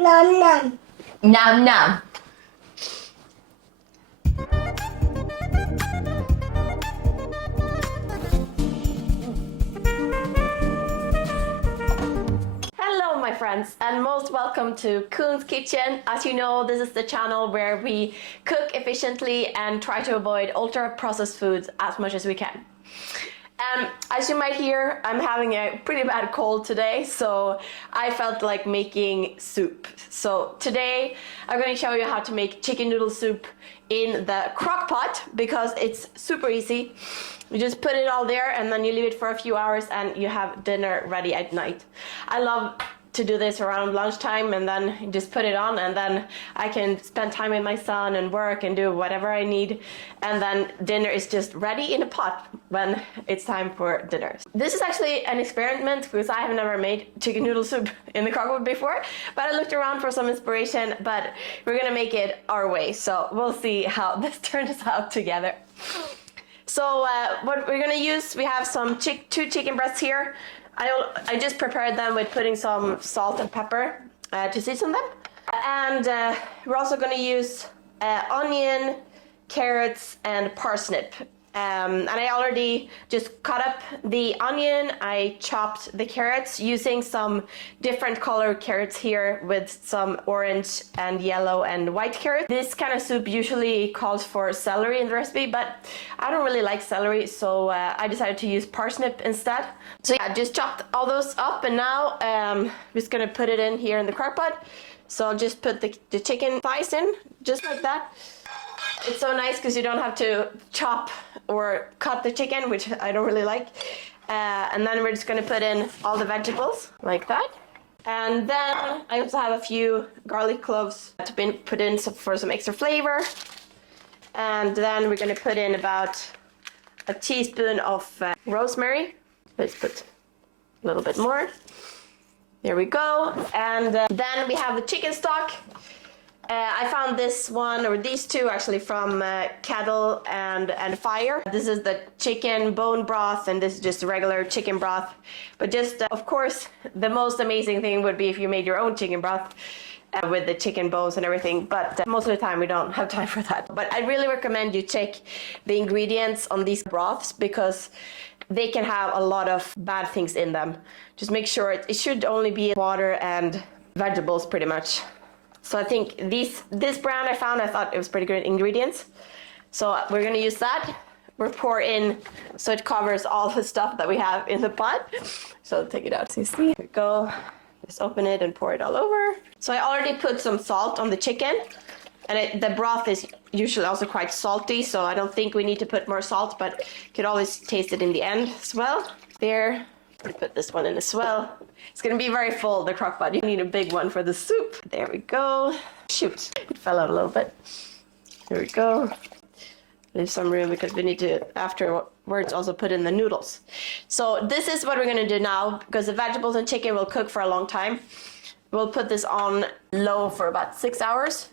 Nom nom. Nom nom. Hello my friends, and most welcome to Koon's Kitchen. As you know, this is the channel where we cook efficiently and try to avoid ultra processed foods as much as we can. As you might hear, I'm having a pretty bad cold today, so I felt like making soup. So today I'm going to show you how to make chicken noodle soup in the Crockpot because it's super easy. You just put it all there and then you leave it for a few hours and you have dinner ready at night. I love to do this around lunchtime, and then just put it on, and then I can spend time with my son and work and do whatever I need, and then dinner is just ready in a pot when it's time for dinner. This is actually an experiment because I have never made chicken noodle soup in the Crockpot before, but I looked around for some inspiration, but we're gonna make it our way, so we'll see how this turns out together. So what we're gonna use, we have some two chicken breasts here. I just prepared them with putting some salt and pepper to season them. And we're also going to use onion, carrots, and parsnip. And I already just cut up the onion. I chopped the carrots using some different color carrots here with some orange and yellow and white carrots. This kind of soup usually calls for celery in the recipe, but I don't really like celery, so I decided to use parsnip instead. So yeah, I just chopped all those up, and now I'm just gonna put it in here in the crock pot. So I'll just put the chicken thighs in, just like that. It's so nice because you don't have to chop or cut the chicken, which I don't really like. And then we're just gonna put in all the vegetables like that. And then I also have a few garlic cloves to put in for some extra flavor. And then we're gonna put in about a teaspoon of rosemary. Let's put a little bit more. There we go. And then we have the chicken stock. I found this one, or these two actually, from Kettle and Fire. This is the chicken bone broth, and this is just regular chicken broth. But just, of course, the most amazing thing would be if you made your own chicken broth with the chicken bones and everything. But most of the time we don't have time for that. But I really recommend you check the ingredients on these broths because they can have a lot of bad things in them. Just make sure it should only be water and vegetables pretty much. So I think this brand I thought it was pretty good ingredients. So we're gonna use that. We'll pour in so it covers all the stuff that we have in the pot. So I'll take it out. So you see, here we go. Just open it and pour it all over. So I already put some salt on the chicken, and the broth is usually also quite salty, so I don't think we need to put more salt, but you could always taste it in the end as well. There, I put this one in as well. It's gonna be very full, the crock pot. You need a big one for the soup. There we go. Shoot, it fell out a little bit. There we go. Leave some room because we need to afterwards also put in the noodles. So this is what we're gonna do now, because the vegetables and chicken will cook for a long time. We'll put this on low for about 6 hours.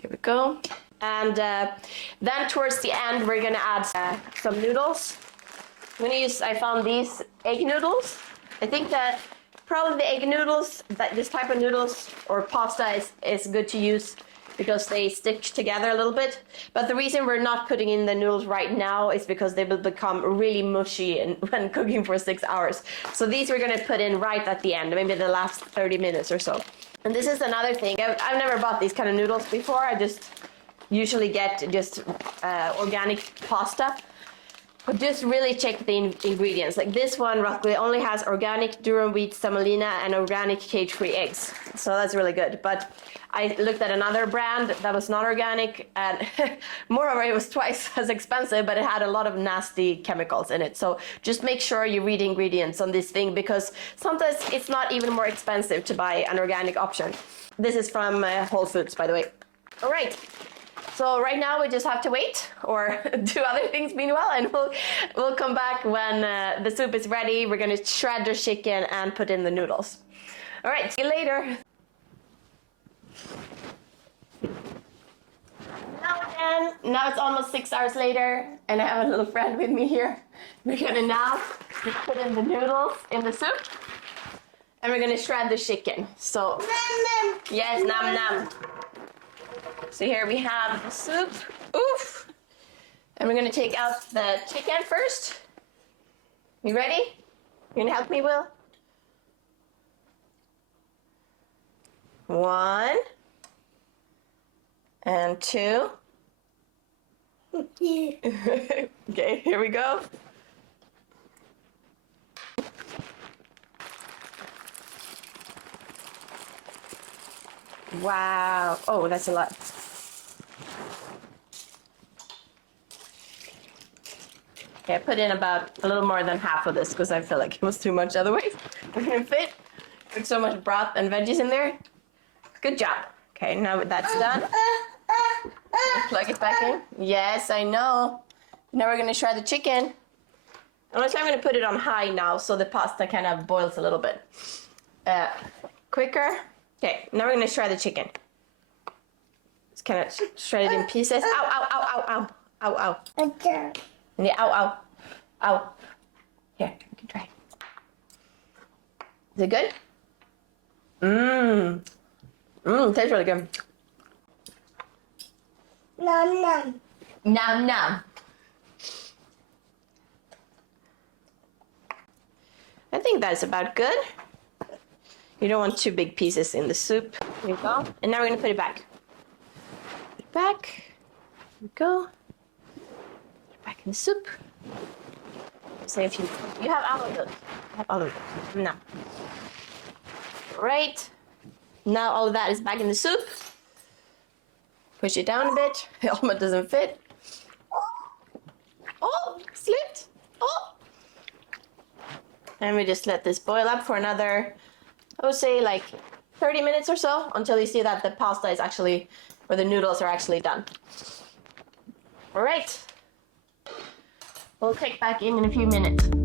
There we go. And then towards the end, we're gonna add some noodles. I found these egg noodles. I think that probably the egg noodles, this type of noodles or pasta is good to use because they stick together a little bit. But the reason we're not putting in the noodles right now is because they will become really mushy when cooking for 6 hours. So these we're gonna put in right at the end, maybe the last 30 minutes or so. And this is another thing. I've never bought these kind of noodles before. I just usually get just organic pasta. But just really check the ingredients. Like this one roughly only has organic durum wheat semolina and organic cage-free eggs. So that's really good. But I looked at another brand that was not organic, and moreover it was twice as expensive, but it had a lot of nasty chemicals in it. So just make sure you read ingredients on this thing, because sometimes it's not even more expensive to buy an organic option. This is from Whole Foods, by the way. All right. So right now we just have to wait or do other things meanwhile, and we'll come back when the soup is ready. We're gonna shred the chicken and put in the noodles. All right, see you later. Now it's almost 6 hours later, and I have a little friend with me here. We're gonna now just put in the noodles in the soup. And we're gonna shred the chicken. So, yes, nam nam. So here we have the soup. Oof. And we're gonna take out the chicken first. You ready? You gonna help me, Will? 1 and 2. Okay, here we go. Wow. Oh, that's a lot. Okay, I put in about a little more than half of this because I feel like it was too much otherwise. It didn't fit. There's so much broth and veggies in there. Good job. Okay, now that that's done, plug it back in. Yes, I know. Now we're gonna try the chicken. Honestly, I'm gonna put it on high now so the pasta kind of boils a little bit quicker. Okay, now we're gonna try the chicken. Just kind of shred it in pieces. Ow, ow, ow, ow, ow, ow, ow. Okay. Yeah, ow, ow, ow. Here, you can try. Is it good? Tastes really good. Nom nom. Nom nom. I think that's about good. You don't want 2 big pieces in the soup. Here you go. And now we're gonna put it back. Put it back. Here we go. Put it back in the soup. Say if you have all of those. You have all of those. No. Right. Now all of that is back in the soup. Push it down a bit. It almost doesn't fit. Oh, slipped. Oh. And we just let this boil up for another, I would say like 30 minutes or so until you see that the pasta is actually, or the noodles are actually done. All right. We'll check back in a few minutes.